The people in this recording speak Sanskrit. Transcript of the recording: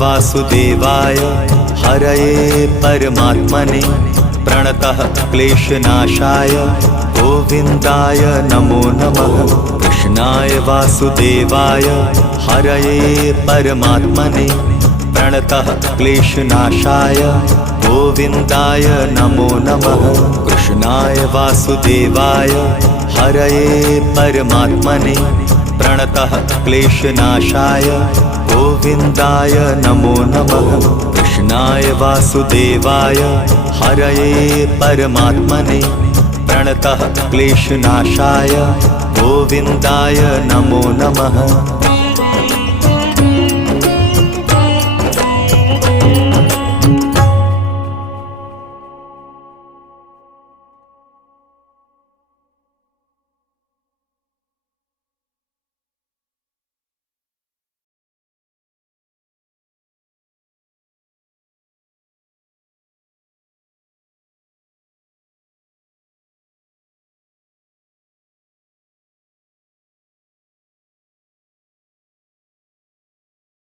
वासुदेवाय हरये परमात्मने प्रणतः क्लेशनाशाय गोविन्दाय नमो नमः। कृष्णाय वासुदेवाय हरये परमात्मने प्रणतः क्लेशनाशाय गोविन्दाय नमो नमः। कृष्णाय वासुदेवाय हरये परमात्मने प्रणतः क्लेशनाशाय गोविन्दाय नमो नमः। कृष्णाय वासुदेवाय हरये परमात्मने प्रणतः क्लेशनाशाय गोविन्दाय नमो नमः।